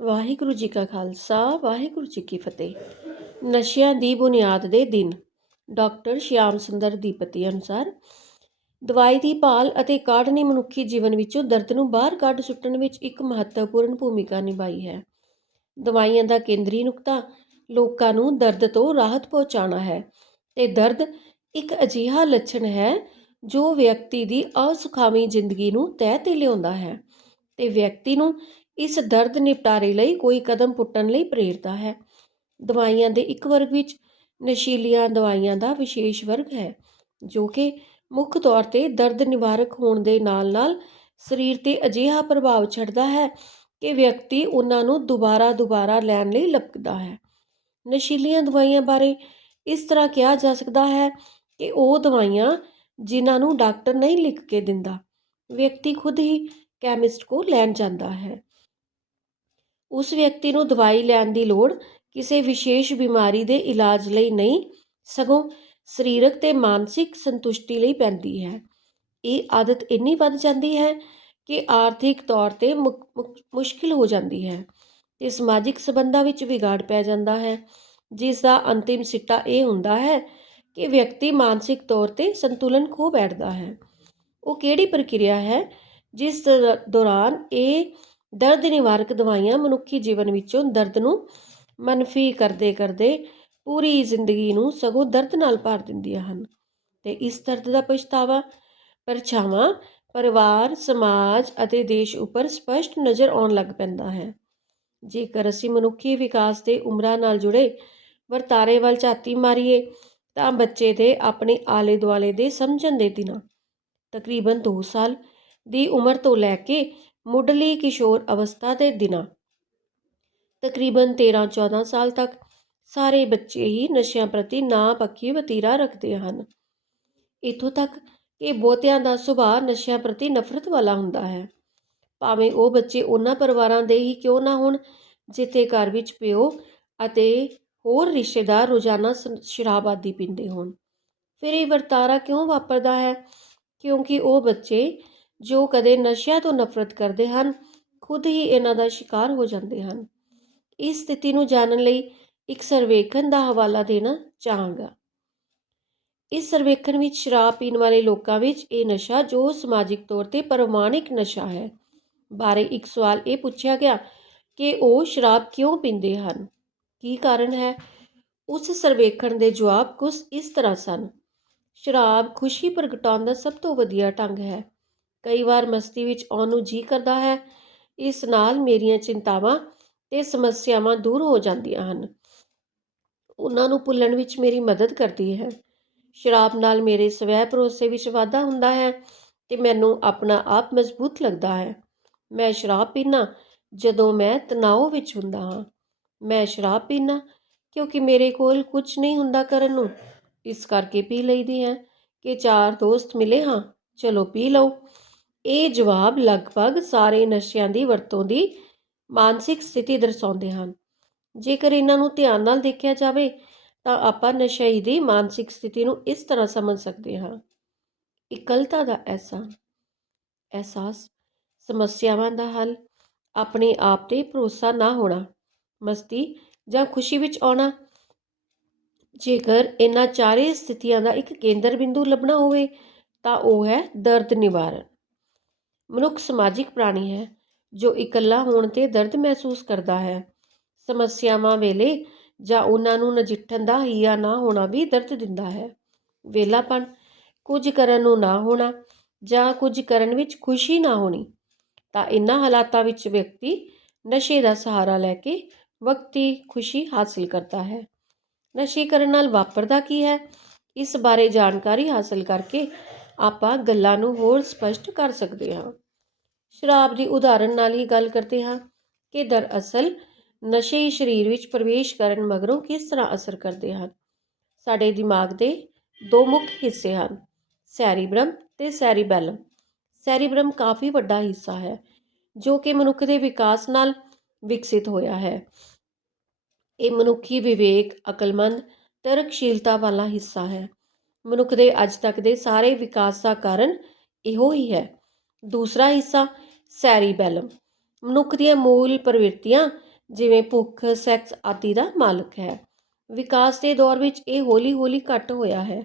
ਵਾਹਿਗੁਰੂ ਜੀ ਕਾ ਖਾਲਸਾ, ਵਾਹਿਗੁਰੂ ਜੀ ਕੀ ਫਤਿਹ। ਨਸ਼ਿਆਂ ਦੀ ਬੁਨਿਆਦ ਦੇ ਦਿਨ, ਡਾਕਟਰ ਸ਼ਿਆਮ ਸੁੰਦਰ ਦੀਪਤੀ ਅਨੁਸਾਰ। ਦਵਾਈ ਦੀ ਭਾਲ ਅਤੇ ਕਾਢ ਨੇ ਮਨੁੱਖੀ ਜੀਵਨ ਵਿੱਚੋਂ ਦਰਦ ਨੂੰ ਬਾਹਰ ਕੱਢ ਸੁੱਟਣ ਵਿੱਚ ਇੱਕ ਮਹੱਤਵਪੂਰਨ ਭੂਮਿਕਾ ਨਿਭਾਈ ਹੈ। ਦਵਾਈਆਂ ਦਾ ਕੇਂਦਰੀ ਨੁਕਤਾ ਲੋਕਾਂ ਨੂੰ ਦਰਦ ਤੋਂ ਰਾਹਤ ਪਹੁੰਚਾਉਣਾ ਹੈ ਤੇ ਦਰਦ ਇੱਕ ਅਜਿਹਾ ਲੱਛਣ ਹੈ ਜੋ ਵਿਅਕਤੀ ਦੀ ਅਸੁਖਾਵੀ ਜ਼ਿੰਦਗੀ ਨੂੰ ਤਹਿ ਤੇ ਲਿਆਉਂਦਾ ਹੈ ਤੇ ਵਿਅਕਤੀ ਨੂੰ ਇਸ ਦਰਦ ਨਿਪਟਾਰੇ ਲਈ ਕੋਈ ਕਦਮ ਪੁੱਟਣ ਲਈ ਪ੍ਰੇਰਦਾ ਹੈ। ਦਵਾਈਆਂ ਦੇ ਇੱਕ ਵਰਗ ਵਿੱਚ ਨਸ਼ੀਲੀਆਂ ਦਵਾਈਆਂ ਦਾ ਵਿਸ਼ੇਸ਼ ਵਰਗ ਹੈ, ਜੋ ਕਿ ਮੁੱਖ ਤੌਰ ਤੇ ਦਰਦ ਨਿਵਾਰਕ ਹੋਣ ਦੇ ਨਾਲ-ਨਾਲ ਸਰੀਰ ਤੇ ਅਜਿਹਾ ਪ੍ਰਭਾਵ ਛੱਡਦਾ ਹੈ ਕਿ ਵਿਅਕਤੀ ਉਹਨਾਂ ਨੂੰ ਦੁਬਾਰਾ ਦੁਬਾਰਾ ਲੈਣ ਲਈ ਲੱਪਦਾ ਹੈ। ਨਸ਼ੀਲੀਆਂ ਦਵਾਈਆਂ ਬਾਰੇ ਇਸ ਤਰ੍ਹਾਂ ਕਿਹਾ ਜਾ ਸਕਦਾ ਹੈ ਕਿ ਉਹ ਦਵਾਈਆਂ ਜਿਨ੍ਹਾਂ ਨੂੰ ਡਾਕਟਰ ਨਹੀਂ ਲਿਖ ਕੇ ਦਿੰਦਾ, ਵਿਅਕਤੀ ਖੁਦ ਹੀ ਕੈਮਿਸਟ ਕੋਲ ਲੈਣ ਜਾਂਦਾ ਹੈ। ਉਸ ਵਿਅਕਤੀ ਨੂੰ ਦਵਾਈ ਲੈਣ ਦੀ ਲੋੜ ਕਿਸੇ ਵਿਸ਼ੇਸ਼ ਬਿਮਾਰੀ ਦੇ ਇਲਾਜ ਲਈ ਨਹੀਂ, ਸਗੋਂ ਸਰੀਰਕ ਤੇ ਮਾਨਸਿਕ ਸੰਤੁਸ਼ਟੀ ਲਈ ਪੈਂਦੀ ਹੈ। ਇਹ ਆਦਤ ਇੰਨੀ ਵੱਧ ਜਾਂਦੀ ਹੈ ਕਿ ਆਰਥਿਕ ਤੌਰ ਤੇ ਮੁਕ- ਮੁਕ- ਮੁਸ਼ਕਿਲ ਹੋ ਜਾਂਦੀ ਹੈ ਤੇ ਸਮਾਜਿਕ ਸਬੰਧਾਂ ਵਿੱਚ ਵਿਗਾੜ ਪੈ ਜਾਂਦਾ ਹੈ, ਜਿਸ ਦਾ ਅੰਤਿਮ ਸਿੱਟਾ ਇਹ ਹੁੰਦਾ ਹੈ ਕਿ ਵਿਅਕਤੀ ਮਾਨਸਿਕ ਤੌਰ ਤੇ ਸੰਤੁਲਨ ਖੋ ਬੈਠਦਾ ਹੈ। ਉਹ ਕਿਹੜੀ ਪ੍ਰਕਿਰਿਆ ਹੈ ਜਿਸ ਦੌਰਾਨ ਇਹ ਦਰਦ ਨਿਵਾਰਕ ਦਵਾਈਆਂ ਮਨੁੱਖੀ ਜੀਵਨ ਵਿੱਚੋਂ ਦਰਦ ਨੂੰ ਮਨਫੀ ਕਰਦੇ ਕਰਦੇ ਪੂਰੀ ਜ਼ਿੰਦਗੀ ਨੂੰ ਸਗੋਂ ਦਰਦ ਨਾਲ ਭਰ ਦਿੰਦੀਆਂ ਹਨ। ਤੇ ਇਸ ਦਰਦ ਦਾ ਪਛਤਾਵਾ ਪਰਛਾਵਾਂ ਪਰਿਵਾਰ, ਸਮਾਜ ਅਤੇ ਦੇਸ਼ ਉੱਪਰ ਸਪਸ਼ਟ ਨਜ਼ਰ ਆਉਣ ਲੱਗ ਪੈਂਦਾ ਹੈ। ਜੇਕਰ ਅਸੀਂ ਮਨੁੱਖੀ ਵਿਕਾਸ ਦੇ ਉਮਰਾਂ ਨਾਲ ਜੁੜੇ ਵਰਤਾਰੇ ਵੱਲ ਝਾਤੀ ਮਾਰੀਏ, ਤਾਂ ਬੱਚੇ ਦੇ ਆਪਣੇ ਆਲੇ ਦੁਆਲੇ ਦੇ ਸਮਝਣ ਦੇ ਦਿਨਾਂ ਤਕਰੀਬਨ 2 ਸਾਲ ਦੀ ਉਮਰ ਤੋਂ ਲੈ ਕੇ ਮੁੱਢਲੀ ਕਿਸ਼ੋਰ ਅਵਸਥਾ ਦੇ ਦਿਨਾਂ। ਤਕਰੀਬਨ 13-14 ਸਾਲ ਤੱਕ ਸਾਰੇ ਬੱਚੇ ਹੀ ਨਸ਼ਿਆਂ ਪ੍ਰਤੀ ਨਾ ਪੱਕੀ ਵਤੀਰਾ ਰੱਖਦੇ ਹਨ। ਇਥੋਂ ਤੱਕ ਕਿ ਬਹੁਤਿਆਂ ਦਾ ਸੁਭਾਅ ਨਸ਼ਿਆਂ ਪ੍ਰਤੀ ਨਫ਼ਰਤ ਵਾਲਾ ਹੁੰਦਾ ਹੈ। ਭਾਵੇਂ ਉਹ ਬੱਚੇ ਉਹਨਾਂ ਪਰਿਵਾਰਾਂ ਦੇ ਹੀ ਕਿਉਂ ਨਾ ਹੋਣ, ਜਿੱਥੇ ਘਰ ਵਿੱਚ ਪਿਓ ਅਤੇ ਹੋਰ ਰਿਸ਼ਤੇਦਾਰ ਰੋਜ਼ਾਨਾ ਸ਼ਰਾਬ ਆਦਿ ਪੀਂਦੇ ਹੋਣ। ਫਿਰ ਇਹ ਵਰਤਾਰਾ ਕਿਉਂ ਵਾਪਰਦਾ ਹੈ? ਕਿਉਂਕਿ ਉਹ ਬੱਚੇ ਜੋ ਕਦੇ ਨਸ਼ਿਆਂ ਤੋਂ ਨਫ਼ਰਤ ਕਰਦੇ ਹਨ, ਖੁਦ ਹੀ ਇਹਨਾਂ ਦਾ ਸ਼ਿਕਾਰ ਹੋ ਜਾਂਦੇ ਹਨ। ਇਸ ਸਥਿਤੀ ਨੂੰ ਜਾਣਨ ਲਈ ਇੱਕ ਸਰਵੇਖਣ ਦਾ ਹਵਾਲਾ ਦੇਣਾ ਚਾਹਾਂਗਾ। ਇਸ ਸਰਵੇਖਣ ਵਿੱਚ ਸ਼ਰਾਬ ਪੀਣ ਵਾਲੇ ਲੋਕਾਂ ਵਿੱਚ ਇਹ ਨਸ਼ਾ ਜੋ ਸਮਾਜਿਕ ਤੌਰ ਤੇ ਪ੍ਰਮਾਣਿਕ ਨਸ਼ਾ ਹੈ, ਬਾਰੇ ਇੱਕ ਸਵਾਲ ਇਹ ਪੁੱਛਿਆ ਗਿਆ ਕਿ ਉਹ ਸ਼ਰਾਬ ਕਿਉਂ ਪੀਂਦੇ ਹਨ? ਕੀ ਕਾਰਨ ਹੈ? ਉਸ ਸਰਵੇਖਣ ਦੇ ਜਵਾਬ ਕੁਝ ਇਸ ਤਰ੍ਹਾਂ ਸਨ। ਸ਼ਰਾਬ ਖੁਸ਼ੀ ਪ੍ਰਗਟਾਉਣ ਦਾ ਸਭ ਤੋਂ ਵਧੀਆ ਢੰਗ ਹੈ। ਕਈ ਵਾਰ ਮਸਤੀ ਵਿੱਚ ਆਉਣ ਨੂੰ ਜੀ ਕਰਦਾ ਹੈ, ਇਸ ਨਾਲ ਮੇਰੀਆਂ ਚਿੰਤਾਵਾਂ ਤੇ ਸਮੱਸਿਆਵਾਂ ਦੂਰ ਹੋ ਜਾਂਦੀਆਂ ਹਨ। ਉਹਨਾਂ ਨੂੰ ਭੁੱਲਣ ਵਿੱਚ ਮੇਰੀ ਮਦਦ ਕਰਦੀ ਹੈ। ਸ਼ਰਾਬ ਨਾਲ ਮੇਰੇ ਸਵੈ ਭਰੋਸੇ ਵਿੱਚ ਵਾਧਾ ਹੁੰਦਾ ਹੈ ਤੇ ਮੈਨੂੰ ਆਪਣਾ ਆਪ ਮਜ਼ਬੂਤ ਲੱਗਦਾ ਹੈ। ਮੈਂ ਸ਼ਰਾਬ ਪੀਣਾ ਜਦੋਂ ਮੈਂ ਤਣਾਅ ਵਿੱਚ ਹੁੰਦਾ ਹਾਂ। ਮੈਂ ਸ਼ਰਾਬ ਪੀਣਾ ਕਿਉਂਕਿ ਮੇਰੇ ਕੋਲ ਕੁਝ ਨਹੀਂ ਹੁੰਦਾ ਕਰਨ ਨੂੰ। ਇਸ ਕਰਕੇ ਪੀ ਲਈਦੀ ਹੈ ਕਿ ਚਾਰ ਦੋਸਤ ਮਿਲੇ ਹਾਂ, ਚਲੋ ਪੀ ਲਓ। ਇਹ ਜਵਾਬ ਲਗਭਗ ਸਾਰੇ ਨਸ਼ਿਆਂ ਦੀ ਵਰਤੋਂ ਦੀ ਮਾਨਸਿਕ ਸਥਿਤੀ ਦਰਸਾਉਂਦੇ ਹਨ। ਜੇਕਰ ਇਹਨਾਂ ਨੂੰ ਧਿਆਨ ਨਾਲ ਦੇਖਿਆ ਜਾਵੇ, ਤਾਂ ਆਪਾਂ ਨਸ਼ਈ ਦੀ ਮਾਨਸਿਕ ਸਥਿਤੀ ਨੂੰ ਇਸ ਤਰ੍ਹਾਂ ਸਮਝ ਸਕਦੇ ਹਾਂ। ਇਕੱਲਤਾ ਦਾ ਅਹਿਸਾਸ ਅਹਿਸਾਸ ਸਮੱਸਿਆਵਾਂ ਦਾ ਹੱਲ, ਆਪਣੇ ਆਪ ਤੇ ਭਰੋਸਾ ਨਾ ਹੋਣਾ, ਮਸਤੀ ਜਾਂ ਖੁਸ਼ੀ ਵਿੱਚ ਆਉਣਾ। ਜੇਕਰ ਇਹਨਾਂ ਚਾਰੇ ਸਥਿਤੀਆਂ ਦਾ ਇੱਕ ਕੇਂਦਰ ਬਿੰਦੂ ਲੱਭਣਾ ਹੋਵੇ, ਤਾਂ ਉਹ ਹੈ ਦਰਦ ਨਿਵਾਰਨ। ਮਨੁੱਖ ਸਮਾਜਿਕ ਪ੍ਰਾਣੀ ਹੈ, ਜੋ ਇਕੱਲਾ ਹੋਣ ਤੇ ਦਰਦ ਮਹਿਸੂਸ ਕਰਦਾ ਹੈ। ਸਮੱਸਿਆਵਾਂ ਵੇਲੇ ਜਾਂ ਉਹਨਾਂ ਨੂੰ ਨਜਿੱਠਣ ਦਾ ਹੀਆ ਨਾ ਹੋਣਾ ਵੀ ਦਰਦ ਦਿੰਦਾ ਹੈ। ਵੇਲਾਪਣ, ਕੁਝ ਕਰਨ ਨੂੰ ਨਾ ਹੋਣਾ ਜਾਂ ਕੁਝ ਕਰਨ ਵਿੱਚ ਖੁਸ਼ੀ ਨਾ ਹੋਣੀ, ਤਾਂ ਇਨ੍ਹਾਂ ਹਾਲਾਤਾਂ ਵਿੱਚ ਵਿਅਕਤੀ ਨਸ਼ੇ ਦਾ ਸਹਾਰਾ ਲੈ ਕੇ ਵਕਤੀ ਖੁਸ਼ੀ ਹਾਸਲ ਕਰਦਾ ਹੈ। ਨਸ਼ੇ ਕਰਨ ਨਾਲ ਵਾਪਰਦਾ ਕੀ ਹੈ? ਇਸ ਬਾਰੇ ਜਾਣਕਾਰੀ ਹਾਸਲ ਕਰਕੇ ਆਪਾਂ ਗੱਲਾਂ ਨੂੰ ਹੋਰ ਸਪਸ਼ਟ ਕਰ ਸਕਦੇ ਹਾਂ। ਸ਼ਰਾਬ ਦੀ ਉਦਾਹਰਨ ਨਾਲ ਹੀ ਗੱਲ ਕਰਦੇ ਹਾਂ ਕਿ ਦਰਅਸਲ ਨਸ਼ੇ ਸਰੀਰ ਵਿੱਚ ਪ੍ਰਵੇਸ਼ ਕਰਨ ਮਗਰੋਂ ਕਿਸ ਤਰ੍ਹਾਂ ਅਸਰ ਕਰਦੇ ਹਨ। ਸਾਡੇ ਦਿਮਾਗ ਦੇ ਦੋ ਮੁੱਖ ਹਿੱਸੇ ਹਨ ਸੈਰੀਬ੍ਰਮ ਤੇ ਸੈਰੀਬੈਲਮ। ਸੈਰੀਬ੍ਰਮ ਕਾਫੀ ਵੱਡਾ ਹਿੱਸਾ ਹੈ, ਜੋ ਕਿ ਮਨੁੱਖ ਦੇ ਵਿਕਾਸ ਨਾਲ ਵਿਕਸਿਤ ਹੋਇਆ ਹੈ। ਇਹ ਮਨੁੱਖੀ ਵਿਵੇਕ, ਅਕਲਮੰਦ, ਤਰਕਸ਼ੀਲਤਾ ਵਾਲਾ ਹਿੱਸਾ ਹੈ। ਮਨੁੱਖ ਦੇ ਅੱਜ ਤੱਕ ਦੇ ਸਾਰੇ ਵਿਕਾਸ ਦਾ ਕਾਰਨ ਇਹੋ ਹੀ ਹੈ। ਦੂਸਰਾ ਹਿੱਸਾ ਸੈਰੀਬੈਲਮ ਮਨੁੱਖ ਦੀਆਂ ਮੂਲ ਪ੍ਰਵਿਰਤੀਆਂ ਜਿਵੇਂ ਭੁੱਖ, ਸੈਕਸ ਆਦਿ ਦਾ ਮਾਲਕ ਹੈ। ਵਿਕਾਸ ਦੇ ਦੌਰ ਵਿੱਚ ਇਹ ਹੌਲੀ-ਹੌਲੀ ਘੱਟ ਹੋਇਆ ਹੈ।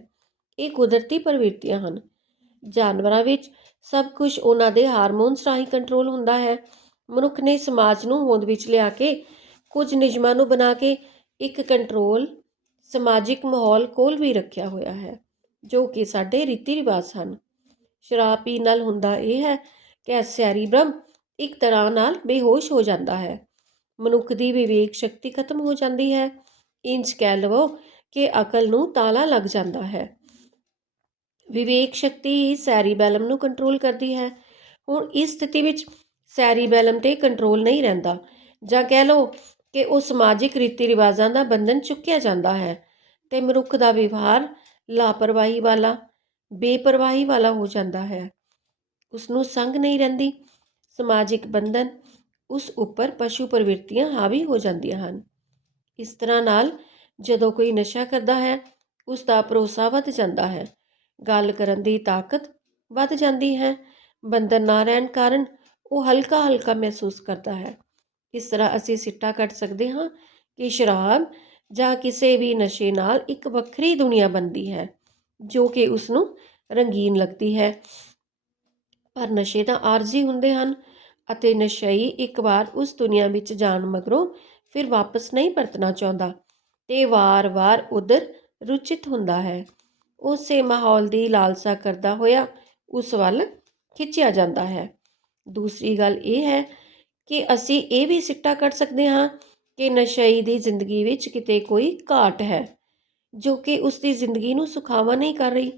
ਇਹ ਕੁਦਰਤੀ ਪ੍ਰਵਿਰਤੀਆਂ ਹਨ। ਜਾਨਵਰਾਂ ਵਿੱਚ ਸਭ ਕੁਝ ਉਹਨਾਂ ਦੇ ਹਾਰਮੋਨਸ ਰਾਹੀਂ ਕੰਟਰੋਲ ਹੁੰਦਾ ਹੈ। ਮਨੁੱਖ ਨੇ ਸਮਾਜ ਨੂੰ ਹੋਂਦ ਵਿੱਚ ਲਿਆ ਕੇ ਕੁਝ ਨਿਯਮਾਂ ਨੂੰ ਬਣਾ ਕੇ ਇੱਕ ਕੰਟਰੋਲ, ਸਮਾਜਿਕ ਮਾਹੌਲ ਕੋਲ ਵੀ ਰੱਖਿਆ ਹੋਇਆ ਹੈ। ਜੋ ਕਿ ਸਾਡੇ ਰੀਤੀ ਰਿਵਾਜ ਹਨ। ਸ਼ਰਾਬ ਪੀਣ ਨਾਲ ਹੁੰਦਾ ਇਹ ਹੈ ਕਿ ਸੈਰੀਬ੍ਰਮ ਇੱਕ ਤਰ੍ਹਾਂ ਨਾਲ ਬੇਹੋਸ਼ ਹੋ ਜਾਂਦਾ ਹੈ। ਮਨੁੱਖ ਦੀ ਵਿਵੇਕ ਸ਼ਕਤੀ ਖਤਮ ਹੋ ਜਾਂਦੀ ਹੈ। ਇੰਜ ਕਹਿ ਲਵੋ ਕਿ ਅਕਲ ਨੂੰ ਤਾਲਾ ਲੱਗ ਜਾਂਦਾ ਹੈ। ਵਿਵੇਕ ਸ਼ਕਤੀ ਹੀ ਸੈਰੀਬੈਲਮ ਨੂੰ ਕੰਟਰੋਲ ਕਰਦੀ ਹੈ। ਹੁਣ ਇਸ ਸਥਿਤੀ ਵਿੱਚ ਸੈਰੀਬੈਲਮ ਤੇ ਕੰਟਰੋਲ ਨਹੀਂ ਰਹਿੰਦਾ। ਜਾਂ ਕਹਿ ਲਓ ਕਿ ਉਹ ਸਮਾਜਿਕ ਰੀਤੀ ਰਿਵਾਜਾਂ ਦਾ ਬੰਧਨ ਚੁੱਕਿਆ ਜਾਂਦਾ ਹੈ ਤੇ ਮਨੁੱਖ ਦਾ ਵਿਵਹਾਰ ਲਾਪਰਵਾਹੀ ਵਾਲਾ, ਬੇਪਰਵਾਹੀ ਵਾਲਾ ਹੋ ਜਾਂਦਾ ਹੈ। ਉਸ ਨੂੰ ਸੰਗ ਨਹੀਂ ਰਹਿੰਦੀ, ਸਮਾਜਿਕ ਬੰਧਨ ਉਸ ਉੱਪਰ ਪਸ਼ੂ ਪ੍ਰਵਿਰਤੀਆਂ ਹਾਵੀ ਹੋ ਜਾਂਦੀਆਂ ਹਨ। ਇਸ ਤਰ੍ਹਾਂ ਨਾਲ ਜਦੋਂ ਕੋਈ ਨਸ਼ਾ ਕਰਦਾ ਹੈ ਉਸ ਦਾ ਭਰੋਸਾ ਵੱਧ ਜਾਂਦਾ ਹੈ। ਗੱਲ ਕਰਨ ਦੀ ਤਾਕਤ ਵੱਧ ਜਾਂਦੀ ਹੈ। ਬੰਧਨ ਨਾ ਰਹਿਣ ਕਾਰਨ ਉਹ ਹਲਕਾ ਹਲਕਾ ਮਹਿਸੂਸ ਕਰਦਾ ਹੈ। ਇਸ ਤਰ੍ਹਾਂ ਅਸੀਂ ਸਿੱਟਾ ਕੱਢ ਸਕਦੇ ਹਾਂ ਕਿ ਸ਼ਰਾਬ ਜਾਂ ਕਿਸੇ ਵੀ ਨਸ਼ੇ ਨਾਲ ਇੱਕ ਵੱਖਰੀ ਦੁਨੀਆ ਬਣਦੀ ਹੈ, ਜੋ ਕਿ ਉਸ ਨੂੰ ਰੰਗੀਨ ਲੱਗਦੀ ਹੈ। ਪਰ ਨਸ਼ੇ ਤਾਂ ਆਰਜ਼ੀ ਹੁੰਦੇ ਹਨ ਅਤੇ ਨਸ਼ਈ ਇੱਕ ਵਾਰ ਉਸ ਦੁਨੀਆ ਵਿੱਚ ਜਾਣ ਮਗਰੋਂ ਫਿਰ ਵਾਪਸ ਨਹੀਂ ਪਰਤਣਾ ਚਾਹੁੰਦਾ ਤੇ ਵਾਰ-ਵਾਰ ਉਧਰ ਰੁਚਿਤ ਹੁੰਦਾ ਹੈ। ਉਸੇ ਮਾਹੌਲ ਦੀ ਲਾਲਸਾ ਕਰਦਾ ਹੋਇਆ ਉਸ ਵੱਲ ਖਿੱਚਿਆ ਜਾਂਦਾ ਹੈ। ਦੂਸਰੀ ਗੱਲ ਇਹ ਹੈ ਕਿ ਅਸੀਂ ਇਹ ਵੀ ਸਿੱਟਾ ਕੱਢ ਸਕਦੇ ਹਾਂ ਕਿ ਨਸ਼ਈ ਦੀ ਜ਼ਿੰਦਗੀ ਵਿੱਚ ਕਿਤੇ ਕੋਈ ਘਾਟ ਹੈ, ਜੋ ਕਿ ਉਸ ਦੀ ਜ਼ਿੰਦਗੀ ਨੂੰ ਸੁਖਾਵਾ ਨਹੀਂ ਕਰ ਰਹੀ।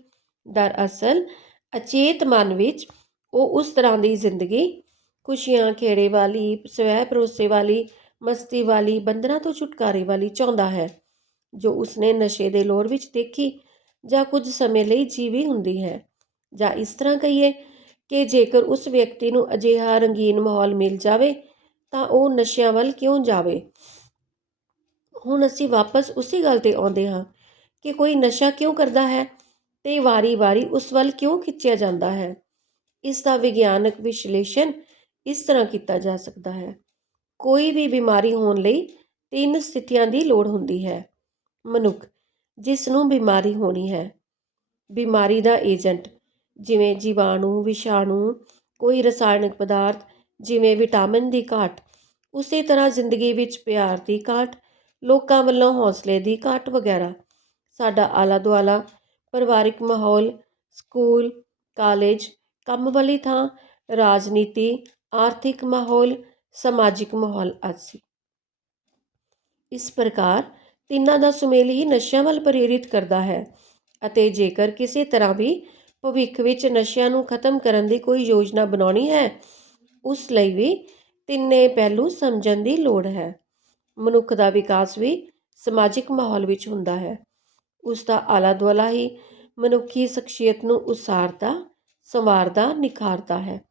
ਦਰਅਸਲ, ਅਚੇਤ ਮਨ ਵਿੱਚ ਉਹ ਉਸ ਤਰ੍ਹਾਂ ਦੀ ਜ਼ਿੰਦਗੀ, ਖੁਸ਼ੀਆਂ, ਖੇੜੇ ਵਾਲੀ, ਸਵੈ ਭਰੋਸੇ ਵਾਲੀ, ਮਸਤੀ ਵਾਲੀ, ਬੰਧਨਾਂ ਤੋਂ ਛੁਟਕਾਰੇ ਵਾਲੀ ਚਾਹੁੰਦਾ ਹੈ, ਜੋ ਉਸਨੇ ਨਸ਼ੇ ਦੇ ਲੋਰ ਵਿੱਚ ਦੇਖੀ ਜਾਂ ਕੁਝ ਸਮੇਂ ਲਈ ਜੀਵੀ ਹੁੰਦੀ ਹੈ। ਜਾਂ ਇਸ ਤਰ੍ਹਾਂ ਕਹੀਏ ਕਿ ਜੇਕਰ ਉਸ ਵਿਅਕਤੀ ਨੂੰ ਅਜਿਹਾ ਰੰਗੀਨ ਮਾਹੌਲ ਮਿਲ ਜਾਵੇ ਤਾਂ ਉਹ ਨਸ਼ਿਆਂ ਵੱਲ ਕਿਉਂ ਜਾਵੇ? ਹੁਣ ਅਸੀਂ ਵਾਪਸ ਉਸੇ ਗੱਲ ਤੇ ਆਉਂਦੇ ਹਾਂ ਕਿ ਕੋਈ ਨਸ਼ਾ ਕਿਉਂ ਕਰਦਾ ਹੈ ਤੇ ਵਾਰੀ-ਵਾਰੀ ਉਸ ਵੱਲ ਕਿਉਂ ਖਿੱਚਿਆ ਜਾਂਦਾ ਹੈ? ਇਸ ਦਾ ਵਿਗਿਆਨਕ ਵਿਸ਼ਲੇਸ਼ਣ ਇਸ ਤਰ੍ਹਾਂ ਕੀਤਾ ਜਾ ਸਕਦਾ ਹੈ। ਕੋਈ ਵੀ ਬਿਮਾਰੀ ਹੋਣ ਲਈ ਤਿੰਨ ਸਥਿਤੀਆਂ ਦੀ ਲੋੜ ਹੁੰਦੀ ਹੈ। ਮਨੁੱਖ, ਜਿਸ ਨੂੰ ਬਿਮਾਰੀ ਹੋਣੀ ਹੈ। ਬਿਮਾਰੀ ਦਾ ਏਜੰਟ ਜਿਵੇਂ ਜੀਵਾਣੂ, ਵਿਸ਼ਾਣੂ, ਕੋਈ ਰਸਾਇਣਕ ਪਦਾਰਥ ਜਿਵੇਂ ਵਿਟਾਮਿਨ ਦੀ ਘਾਟ, ਉਸੇ ਤਰ੍ਹਾਂ ਜ਼ਿੰਦਗੀ ਵਿੱਚ ਪਿਆਰ ਦੀ ਘਾਟ, ਲੋਕਾਂ ਵੱਲੋਂ ਹੌਸਲੇ ਦੀ ਘਾਟ ਵਗੈਰਾ। ਸਾਡਾ ਆਲਾ ਦੁਆਲਾ ਪਰਿਵਾਰਿਕ ਮਾਹੌਲ, ਸਕੂਲ, ਕਾਲਜ, ਕੰਮ ਵਾਲੀ ਥਾਂ, ਰਾਜਨੀਤੀ, ਆਰਥਿਕ ਮਾਹੌਲ, ਸਮਾਜਿਕ ਮਾਹੌਲ ਆਦਿ ਇਸ ਪ੍ਰਕਾਰ ਤਿੰਨਾਂ ਦਾ ਸੁਮੇਲ ਹੀ ਨਸ਼ਿਆਂ ਵੱਲ ਪ੍ਰੇਰਿਤ ਕਰਦਾ ਹੈ ਅਤੇ ਜੇਕਰ ਕਿਸੇ ਤਰ੍ਹਾਂ ਵੀ ਭਵਿੱਖ ਵਿੱਚ ਨਸ਼ਿਆਂ ਨੂੰ ਖਤਮ ਕਰਨ ਦੀ ਕੋਈ ਯੋਜਨਾ ਬਣਾਉਣੀ ਹੈ ਉਸ ਲਈ ਵੀ ਤਿੰਨੇ ਪਹਿਲੂ ਸਮਝਣ ਦੀ ਲੋੜ ਹੈ। ਮਨੁੱਖ ਦਾ ਵਿਕਾਸ ਵੀ ਸਮਾਜਿਕ ਮਾਹੌਲ ਵਿੱਚ ਹੁੰਦਾ ਹੈ। ਉਸ ਦਾ ਆਲਾ ਦੁਆਲਾ ਹੀ ਮਨੁੱਖੀ ਸ਼ਖਸੀਅਤ ਨੂੰ ਉਸਾਰਦਾ, ਸੰਵਾਰਦਾ, ਨਿਖਾਰਦਾ ਹੈ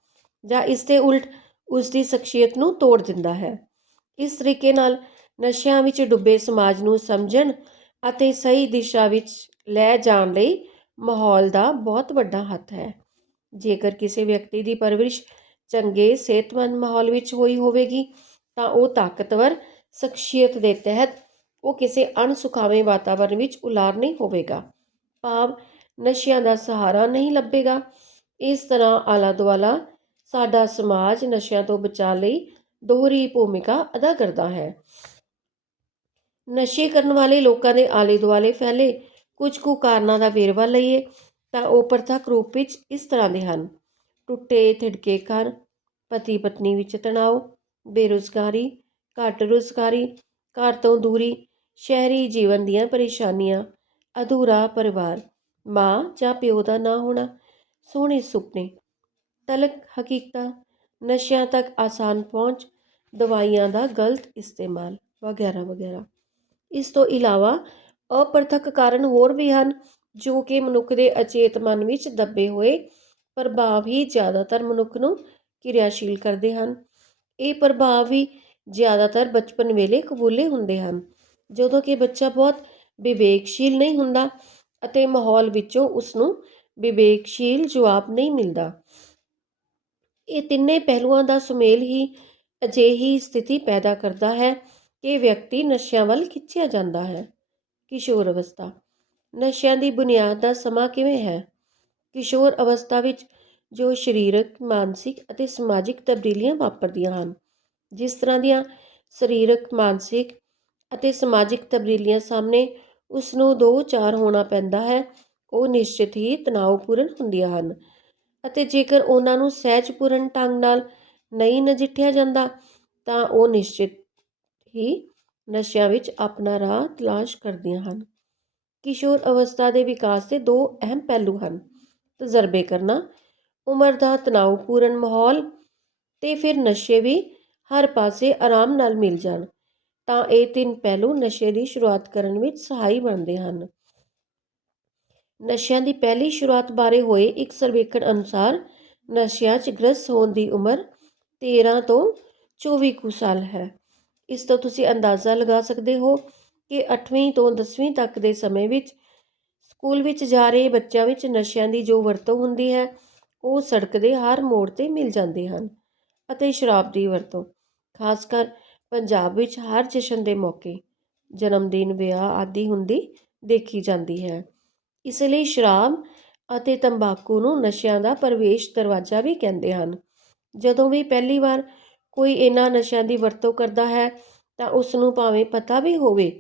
ਜਾਂ ਇਸ ਦੇ ਉਲਟ ਉਸ ਦੀ ਸ਼ਖਸੀਅਤ ਨੂੰ ਤੋੜ ਦਿੰਦਾ ਹੈ। ਇਸ ਤਰੀਕੇ ਨਾਲ ਨਸ਼ਿਆਂ ਵਿੱਚ ਡੁੱਬੇ ਸਮਾਜ ਨੂੰ ਸਮਝਣ ਅਤੇ ਸਹੀ ਦਿਸ਼ਾ ਵਿੱਚ ਲੈ ਜਾਣ ਲਈ ਮਾਹੌਲ ਦਾ ਬਹੁਤ ਵੱਡਾ ਹੱਥ ਹੈ। ਜੇਕਰ ਕਿਸੇ ਵਿਅਕਤੀ ਦੀ ਪਰਵਰਿਸ਼ ਚੰਗੇ ਸਿਹਤਮੰਦ ਮਾਹੌਲ ਵਿੱਚ ਹੋਈ ਹੋਵੇਗੀ, ਤਾਂ ਉਹ ਤਾਕਤਵਰ ਸ਼ਖਸੀਅਤ ਦੇ ਤਹਿਤ ਉਹ ਕਿਸੇ ਅਣਸੁਖਾਵੇਂ ਵਾਤਾਵਰਣ ਵਿੱਚ ਉਲਾਰ ਨਹੀਂ ਹੋਵੇਗਾ। ਭਾਵ ਨਸ਼ਿਆਂ ਦਾ ਸਹਾਰਾ ਨਹੀਂ ਲੱਭੇਗਾ। ਇਸ ਤਰ੍ਹਾਂ ਆਲਾ ਦੁਆਲਾ ਸਾਡਾ ਸਮਾਜ ਨਸ਼ਿਆਂ ਤੋਂ ਬਚਾਅ ਲਈ ਦੋਹਰੀ ਭੂਮਿਕਾ ਅਦਾ ਕਰਦਾ ਹੈ। ਨਸ਼ੇ ਕਰਨ ਵਾਲੇ ਲੋਕਾਂ ਦੇ ਆਲੇ ਦੁਆਲੇ ਫੈਲੇ ਕੁਝ ਕੁ ਕਾਰਨਾਂ ਦਾ ਵੇਰਵਾ ਲਈਏ, ਤਾਂ ਉਹ ਪ੍ਰਤੱਖ ਰੂਪ ਵਿੱਚ ਇਸ ਤਰ੍ਹਾਂ ਦੇ ਹਨ। ਟੁੱਟੇ ਥਿੜਕੇ ਘਰ ਪਤੀ ਪਤਨੀ ਵਿੱਚ ਤਣਾਅ ਬੇਰੁਜ਼ਗਾਰੀ, ਘੱਟ ਰੁਜ਼ਗਾਰੀ, ਘਰ ਤੋਂ ਦੂਰੀ, ਸ਼ਹਿਰੀ ਜੀਵਨ ਦੀਆਂ ਪਰੇਸ਼ਾਨੀਆਂ, ਅਧੂਰਾ ਪਰਿਵਾਰ, ਮਾਂ ਜਾਂ ਪਿਓ ਦਾ ਨਾ ਹੋਣਾ, ਸੋਹਣੇ ਸੁਪਨੇ ਤਲਕ ਹਕੀਕਤਾਂ, ਨਸ਼ਿਆਂ ਤੱਕ ਆਸਾਨ ਪਹੁੰਚ, ਦਵਾਈਆਂ ਦਾ ਗਲਤ ਇਸਤੇਮਾਲ ਵਗੈਰਾ ਵਗੈਰਾ। ਇਸ ਤੋਂ ਇਲਾਵਾ ਅਪਰਥਕ ਕਾਰਨ ਹੋਰ ਵੀ ਹਨ ਜੋ ਕਿ ਮਨੁੱਖ ਦੇ ਅਚੇਤ ਮਨ ਵਿੱਚ ਦੱਬੇ ਹੋਏ ਪ੍ਰਭਾਵ ਹੀ ਜ਼ਿਆਦਾਤਰ ਮਨੁੱਖ ਨੂੰ ਕਿਰਿਆਸ਼ੀਲ ਕਰਦੇ ਹਨ। ਇਹ ਪ੍ਰਭਾਵ ਵੀ ਜ਼ਿਆਦਾਤਰ ਬਚਪਨ ਵੇਲੇ ਕਬੂਲੇ ਹੁੰਦੇ ਹਨ। ਜਦੋਂ ਕਿ ਬੱਚਾ ਬਹੁਤ ਵਿਵੇਕਸ਼ੀਲ ਨਹੀਂ ਹੁੰਦਾ ਅਤੇ ਮਾਹੌਲ ਵਿੱਚੋਂ ਉਸ ਨੂੰ ਵਿਵੇਕਸ਼ੀਲ ਜਵਾਬ ਨਹੀਂ ਮਿਲਦਾ। ਇਹ ਤਿੰਨੇ ਪਹਿਲੂਆਂ ਦਾ ਸੁਮੇਲ ਹੀ ਅਜਿਹੀ ਸਥਿਤੀ ਪੈਦਾ ਕਰਦਾ ਹੈ ਕਿ ਵਿਅਕਤੀ ਨਸ਼ਿਆਂ ਵੱਲ ਖਿੱਚਿਆ ਜਾਂਦਾ ਹੈ। ਕਿਸ਼ੋਰ ਅਵਸਥਾ, ਨਸ਼ਿਆਂ ਦੀ ਬੁਨਿਆਦ ਦਾ ਸਮਾਂ ਕਿਵੇਂ ਹੈ? ਕਿਸ਼ੋਰ ਅਵਸਥਾ ਵਿੱਚ ਜੋ ਸਰੀਰਕ, ਮਾਨਸਿਕ ਅਤੇ ਸਮਾਜਿਕ ਤਬਦੀਲੀਆਂ ਵਾਪਰਦੀਆਂ ਹਨ, ਜਿਸ ਤਰ੍ਹਾਂ ਦੀਆਂ ਸਰੀਰਕ, ਮਾਨਸਿਕ ਅਤੇ ਸਮਾਜਿਕ ਤਬਦੀਲੀਆਂ ਸਾਹਮਣੇ ਉਸ ਨੂੰ ਦੋ ਚਾਰ ਹੋਣਾ ਪੈਂਦਾ ਹੈ, ਉਹ ਨਿਸ਼ਚਿਤ ਹੀ ਤਣਾਅਪੂਰਨ ਹੁੰਦੀਆਂ ਹਨ ਅਤੇ ਜੇਕਰ ਉਹਨਾਂ ਨੂੰ ਸਹਿਜਪੂਰਨ ਢੰਗ ਨਾਲ ਨਹੀਂ ਨਜਿੱਠਿਆ ਜਾਂਦਾ, ਤਾਂ ਉਹ ਨਿਸ਼ਚਿਤ ਹੀ ਨਸ਼ਿਆਂ ਵਿੱਚ ਆਪਣਾ ਰਾਹ ਤਲਾਸ਼ ਕਰਦੀਆਂ ਹਨ। ਕਿਸ਼ੋਰ ਅਵਸਥਾ ਦੇ ਵਿਕਾਸ ਦੇ ਦੋ ਅਹਿਮ ਪਹਿਲੂ ਹਨ। ਤਜਰਬੇ ਕਰਨਾ। ਉਮਰ ਦਾ ਤਣਾਅਪੂਰਨ ਮਾਹੌਲ ਤੇ ਫਿਰ ਨਸ਼ੇ ਵੀ ਹਰ ਪਾਸੇ ਆਰਾਮ ਨਾਲ ਮਿਲ ਜਾਣ। ਤਾਂ ਇਹ ਤਿੰਨ ਪਹਿਲੂ ਨਸ਼ੇ ਦੀ ਸ਼ੁਰੂਆਤ ਕਰਨ ਵਿੱਚ ਸਹਾਈ ਬਣਦੇ ਹਨ। ਨਸ਼ਿਆਂ ਦੀ ਪਹਿਲੀ ਸ਼ੁਰੂਆਤ ਬਾਰੇ ਹੋਏ ਇੱਕ ਸਰਵੇਖਣ ਅਨੁਸਾਰ ਨਸ਼ਿਆਂ 'ਚ ਗ੍ਰਸਤ ਹੋਣ ਦੀ ਉਮਰ 13 ਤੋਂ 24 ਕੁ ਸਾਲ ਹੈ। ਇਸ ਤੋਂ ਤੁਸੀਂ ਅੰਦਾਜ਼ਾ ਲਗਾ ਸਕਦੇ ਹੋ ਕਿ 8ਵੀਂ ਤੋਂ 10ਵੀਂ ਤੱਕ ਦੇ ਸਮੇਂ ਵਿੱਚ ਸਕੂਲ ਵਿੱਚ ਜਾ ਰਹੇ ਬੱਚਿਆਂ ਵਿੱਚ ਨਸ਼ਿਆਂ ਦੀ ਜੋ ਵਰਤੋਂ ਹੁੰਦੀ ਹੈ, ਉਹ ਸੜਕ ਦੇ ਹਰ ਮੋੜ ਤੇ ਮਿਲ ਜਾਂਦੇ ਹਨ ਅਤੇ ਸ਼ਰਾਬ ਦੀ ਵਰਤੋਂ, ਖਾਸ ਕਰ ਪੰਜਾਬ ਵਿੱਚ ਹਰ ਜਸ਼ਨ ਦੇ ਮੌਕੇ, ਜਨਮ ਦਿਨ, ਵਿਆਹ ਆਦਿ ਹੁੰਦੀ ਦੇਖੀ ਜਾਂਦੀ ਹੈ। ਇਸ ਲਈ ਸ਼ਰਾਬ ਅਤੇ ਤੰਬਾਕੂ ਨੂੰ ਨਸ਼ਿਆਂ ਦਾ ਪ੍ਰਵੇਸ਼ ਦਰਵਾਜ਼ਾ ਵੀ ਕਹਿੰਦੇ ਹਨ। ਜਦੋਂ ਵੀ ਪਹਿਲੀ ਵਾਰ ਕੋਈ ਇਹਨਾਂ ਨਸ਼ਿਆਂ ਦੀ ਵਰਤੋਂ ਕਰਦਾ ਹੈ, ਤਾਂ ਉਸ ਨੂੰ ਭਾਵੇਂ ਪਤਾ ਵੀ ਹੋਵੇ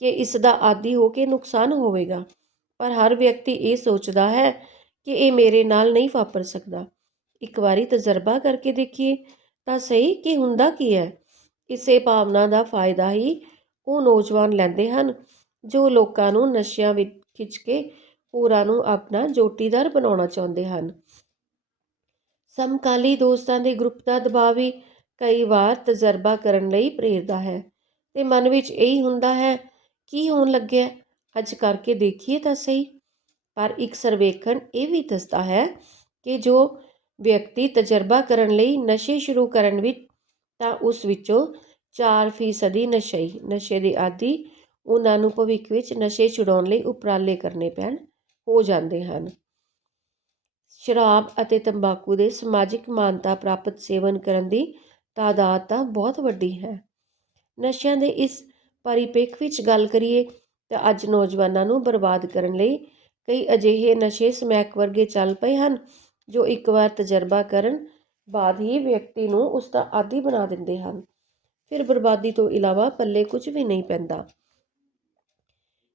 ਕਿ ਇਸ ਦਾ ਆਦੀ ਹੋ ਕੇ ਨੁਕਸਾਨ ਹੋਵੇਗਾ। ਪਰ ਹਰ ਵਿਅਕਤੀ ਇਹ ਸੋਚਦਾ ਹੈ ਕਿ ਇਹ ਮੇਰੇ ਨਾਲ ਨਹੀਂ ਵਾਪਰ ਸਕਦਾ। ਇੱਕ ਵਾਰੀ ਤਜਰਬਾ ਕਰਕੇ ਦੇਖੀਏ ਤਾਂ ਸਹੀ ਕਿ ਹੁੰਦਾ ਕੀ ਹੈ? ਇਸੇ ਭਾਵਨਾ ਦਾ ਫਾਇਦਾ ਹੀ ਉਹ ਨੌਜਵਾਨ ਲੈਂਦੇ ਹਨ ਜੋ ਲੋਕਾਂ ਨੂੰ ਨਸ਼ਿਆਂ ਵਿੱਚ ਖਿੱਚ ਕੇ ਹੋਰਾਂ ਨੂੰ ਆਪਣਾ ਜੋਟੀਦਾਰ ਬਣਾਉਣਾ ਚਾਹੁੰਦੇ ਹਨ। ਸਮਕਾਲੀ ਦੋਸਤਾਂ ਦੇ ਗਰੁੱਪ ਦਾ ਦਬਾਅ ਵੀ ਕਈ ਵਾਰ ਤਜਰਬਾ ਕਰਨ ਲਈ ਪ੍ਰੇਰਦਾ ਹੈ ਤੇ ਮਨ ਵਿੱਚ ਇਹੀ ਹੁੰਦਾ ਹੈ, ਕੀ ਹੋਣ ਲੱਗਿਆ? ਅੱਜ ਕਰਕੇ ਦੇਖੀਏ ਤਾਂ ਸਹੀ। ਪਰ ਇੱਕ ਸਰਵੇਖਣ ਇਹ ਵੀ ਦੱਸਦਾ ਹੈ ਕਿ ਜੋ ਵਿਅਕਤੀ ਤਜਰਬਾ ਕਰਨ ਲਈ ਨਸ਼ੇ ਸ਼ੁਰੂ ਕਰਨ ਵਿੱਚ, ਤਾਂ ਉਸ ਵਿੱਚੋਂ 4% ਨਸ਼ਈ ਨਸ਼ੇ ਦੇ ਆਦੀ ਉਹਨਾਂ ਨੂੰ ਭਵਿੱਖ ਵਿੱਚ ਨਸ਼ੇ ਛੁਡਾਉਣ ਲਈ ਉਪਰਾਲੇ ਕਰਨੇ ਪੈਣ, ਹੋ ਜਾਂਦੇ ਹਨ। ਸ਼ਰਾਬ ਅਤੇ ਤੰਬਾਕੂ ਦੇ ਸਮਾਜਿਕ ਮਾਨਤਾ ਪ੍ਰਾਪਤ ਸੇਵਨ ਕਰਨ ਦੀ ਤਾਦਾਦ ਤਾਂ ਬਹੁਤ ਵੱਡੀ ਹੈ। ਨਸ਼ਿਆਂ ਦੇ ਇਸ ਪਰਿਪੇਖ ਵਿੱਚ ਗੱਲ ਕਰੀਏ ਤਾਂ ਅੱਜ ਨੌਜਵਾਨਾਂ ਨੂੰ ਬਰਬਾਦ ਕਰਨ ਲਈ ਕਈ ਅਜਿਹੇ ਨਸ਼ੇ ਸਮੈਕ ਵਰਗੇ ਚੱਲ ਪਏ ਹਨ, ਜੋ ਇੱਕ ਵਾਰ ਤਜਰਬਾ ਕਰਨ ਬਾਅਦ ਹੀ ਵਿਅਕਤੀ ਨੂੰ ਉਸ ਦਾ ਆਦੀ ਬਣਾ ਦਿੰਦੇ ਹਨ। ਫਿਰ ਬਰਬਾਦੀ ਤੋਂ ਇਲਾਵਾ ਪੱਲੇ ਕੁਝ ਵੀ ਨਹੀਂ ਪੈਂਦਾ।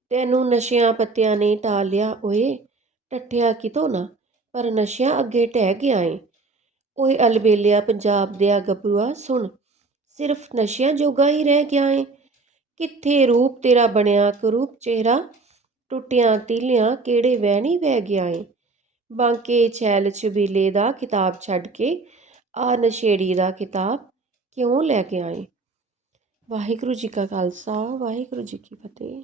ਤੈਨੂੰ ਨਸ਼ਿਆਂ ਪੱਤਿਆਂ ਨੇ ਟਾਲਿਆ ਓਏ, ਟੱਠਿਆ ਕਿਤੋਂ ਨਾ, ਪਰ ਨਸ਼ਿਆਂ ਅੱਗੇ ਟਹਿ ਗਿਆ ਏ ਓਏ ਅਲਬੇਲਿਆ, ਪੰਜਾਬ ਦੇ ਗੱਭਰੂਆ, ਸੁਣ, ਸਿਰਫ ਨਸ਼ਿਆਂ ਜੋਗਾ ਹੀ ਰਹਿ ਗਿਆ ਏ। ਕਿੱਥੇ ਰੂਪ ਤੇਰਾ ਬਣਿਆ ਕਰੂਪ ਚਿਹਰਾ ਟੁੱਟਿਆਂ ਤੀਲਿਆਂ, ਕਿਹੜੇ ਵਹਿਣੀ ਨਹੀਂ ਵਹਿ ਗਿਆ ਏ? ਬਾਂਕੇ ਛੈਲ ਛਬੀਲੇ ਦਾ ਕਿਤਾਬ ਛੱਡ ਕੇ ਆ ਨਸ਼ੇੜੀ ਦਾ ਕਿਤਾਬ ਕਿਉਂ ਲੈ ਕੇ ਆਏ? ਵਾਹਿਗੁਰੂ ਜੀ ਕਾ ਖਾਲਸਾ, ਵਾਹਿਗੁਰੂ ਜੀ ਕੀ ਫਤਿਹ।